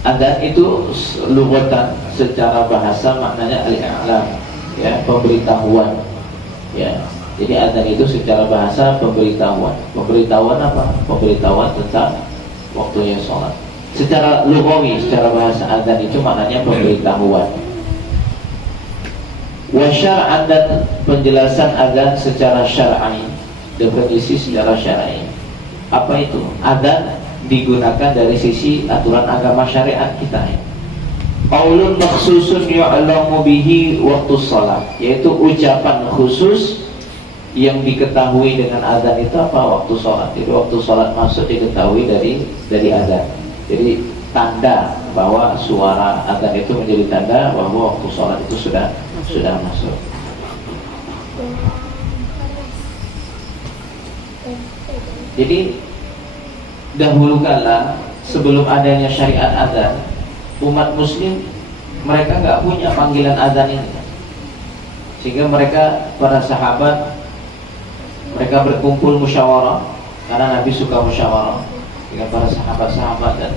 Adzan itu lughatan, secara bahasa maknanya al-i'lam, ya, pemberitahuan, ya. Jadi adzan itu secara bahasa pemberitahuan. Pemberitahuan apa? Pemberitahuan tentang waktunya sholat. Secara lughawi, secara bahasa adzan itu maknanya pemberitahuan. Wa syar'an, dan penjelasan adzan secara syar'i, definisi secara syar'i. Apa itu? Adzan digunakan dari sisi aturan agama syariat kita. Qaulun makhsusun yu'lamu bihi waktu sholat, yaitu ucapan khusus yang diketahui dengan adzan itu apa? Waktu sholat. Jadi waktu sholat masuk diketahui dari adzan. Jadi tanda bahwa suara adzan itu menjadi tanda bahwa waktu sholat itu sudah masuk. Jadi dahulu kala sebelum adanya syariat adzan, umat muslim mereka nggak punya panggilan adzan ini, sehingga mereka, para sahabat, mereka berkumpul musyawarah, karena Nabi suka musyawarah dengan para sahabat-sahabat, dan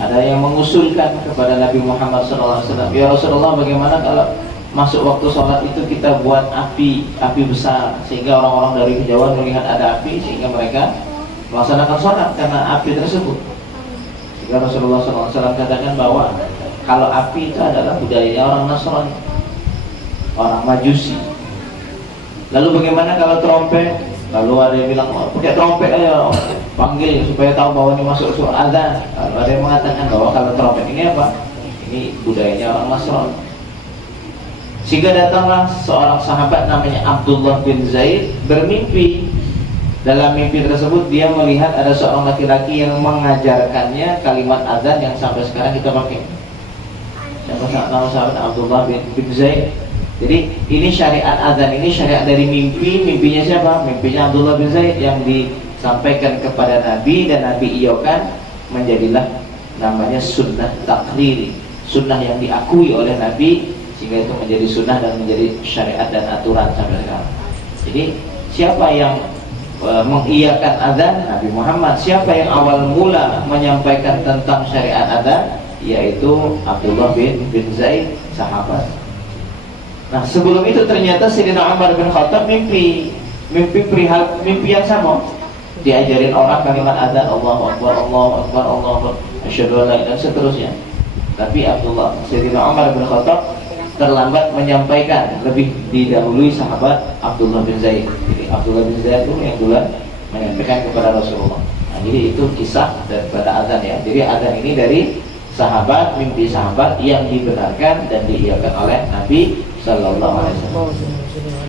ada yang mengusulkan kepada Nabi Muhammad SAW, ya Rasulullah, bagaimana kalau masuk waktu sholat itu kita buat api besar, sehingga orang-orang dari kejauhan melihat ada api, sehingga mereka melaksanakan sholat karena api tersebut. Sehingga Rasulullah SAW katakan bahwa kalau api itu adalah budaya orang Nasrani, orang Majusi. Lalu bagaimana kalau trompet? Lalu ada yang bilang, oh, pakai trompet aja, panggil supaya tahu bahwa ini masuk surah adzan. Lalu ada yang mengatakan bahwa kalau trompet ini apa? Ini budayanya orang Nasrani. Sehingga datanglah seorang sahabat namanya Abdullah bin Zaid bermimpi. Dalam mimpi tersebut dia melihat ada seorang laki-laki yang mengajarkannya kalimat adzan yang sampai sekarang kita pakai. Siapa nama sahabat? Abdullah bin Zaid. Jadi ini syariat adzan, ini syariat dari mimpi. Mimpinya siapa? Mimpinya Abdullah bin Zaid yang disampaikan kepada Nabi, dan Nabi iyaukan, menjadilah namanya sunnah takriri, sunnah yang diakui oleh Nabi, sehingga itu menjadi sunnah dan menjadi syariat dan aturan sampai sekarang. Jadi siapa yang mengiyakan adzan? Nabi Muhammad. Siapa yang awal mula menyampaikan tentang syariat adzan? Yaitu Abdullah bin Zaid, sahabat. Nah, sebelum itu ternyata Sayyidina Umar bin Khattab mimpi perihal mimpi yang sama. Diajarin orang kalimat adzan, Allahu Akbar, Allahu Akbar, Allahu Akbar, asyhadu an la ilaha, dan seterusnya. Tapi Sayyidina Umar bin Khattab terlambat menyampaikan, lebih didahului sahabat Abdullah bin Zaid. Jadi Abdullah bin Zaid itu yang duluan menyampaikan kepada Rasulullah. Nah, jadi itu kisah daripada adzan, ya. Jadi adzan ini dari sahabat, mimpi sahabat yang dibenarkan dan diiyakan oleh Nabi Sallallahu Alaihi Wasallam.